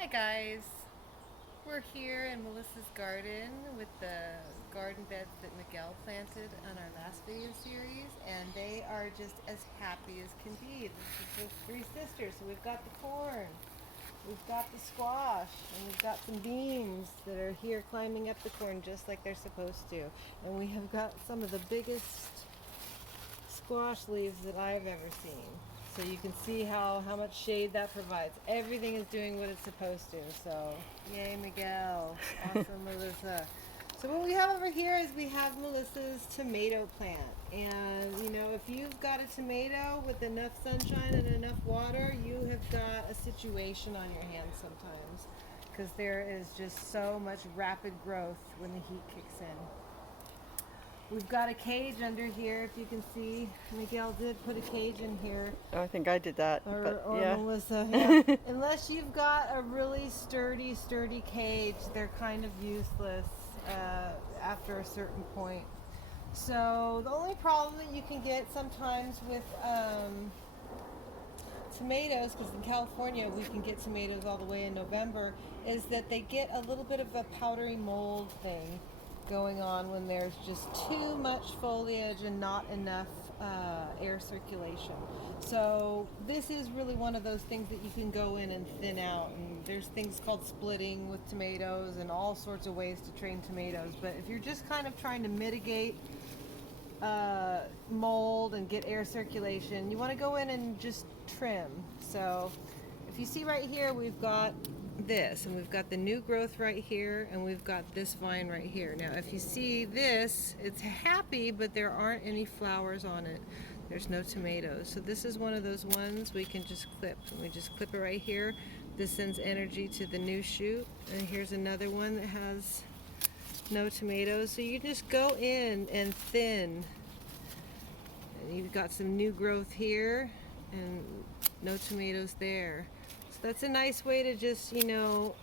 Hi guys, we're here in Melissa's garden with the garden beds that Miguel planted on our last video series, and they are just as happy as can be. This is the three sisters. So we've got the corn, we've got the squash, and we've got some beans that are here climbing up the corn just like they're supposed to. And we have got some of the biggest squash leaves that I've ever seen. So you can see how much shade that provides. Everything is doing what it's supposed to. So yay, Miguel. Awesome, Melissa. So what we have over here is we have Melissa's tomato plant. And you know, if you've got a tomato with enough sunshine and enough water, you have got a situation on your hands sometimes. Because there is just so much rapid growth when the heat kicks in. We've got a cage under here, if you can see. Miguel did put a cage in here. Oh, I think I did that. Or yeah. Melissa, yeah. Unless you've got a really sturdy cage, they're kind of useless after a certain point. So the only problem that you can get sometimes with tomatoes, because in California we can get tomatoes all the way in November, is that they get a little bit of a powdery mold thing going on when there's just too much foliage and not enough air circulation. So this is really one of those things that you can go in and thin out, and there's things called splitting with tomatoes and all sorts of ways to train tomatoes. But if you're just kind of trying to mitigate mold and get air circulation, you want to go in and just trim. So if you see right here, we've got this, and we've got the new growth right here, and we've got this vine right here. Now if you see this, it's happy, but there aren't any flowers on it. There's no tomatoes. So this is one of those ones we can just clip, and we just clip it right here. This sends energy to the new shoot. And here's another one that has no tomatoes. So you just go in and thin, and you've got some new growth here and no tomatoes there. So that's a nice way to just, you know,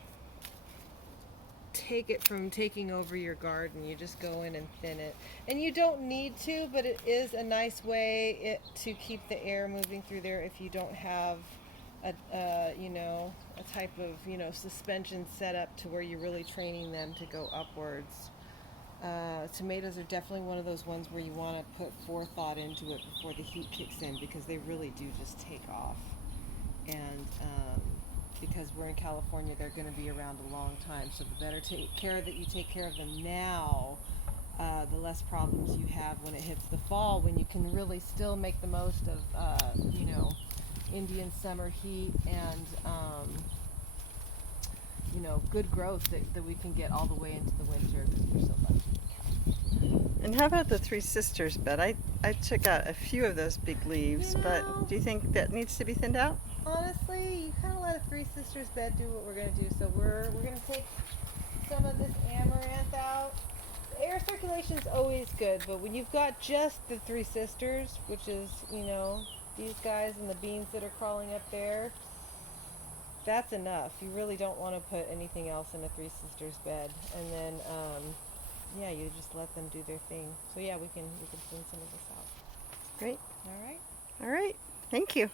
take it from taking over your garden. You just go in and thin it, and you don't need to, but it is a nice way to keep the air moving through there if you don't have a you know, a type of, you know, suspension set up to where you're really training them to go upwards. Tomatoes are definitely one of those ones where you want to put forethought into it before the heat kicks in, because they really do just take off. And because we're in California, they're going to be around a long time. So the better care that you take care of them now, the less problems you have when it hits the fall, when you can really still make the most of, you know, Indian summer heat and, you know, good growth that we can get all the way into the winter, because we're so lucky. And how about the Three Sisters bed? I took out a few of those big leaves, You know, but do you think that needs to be thinned out? honestly, you kind of let a Three Sisters bed do what we're going to do. So we're going to take some of this amaranth out. The air circulation is always good, but when you've got just the Three Sisters, which is, you know, these guys and the beans that are crawling up there, that's enough. You really don't want to put anything else in a Three Sisters bed. And then, yeah, you just let them do their thing. So yeah, we can thin some of this out. Great. All right. All right. Thank you.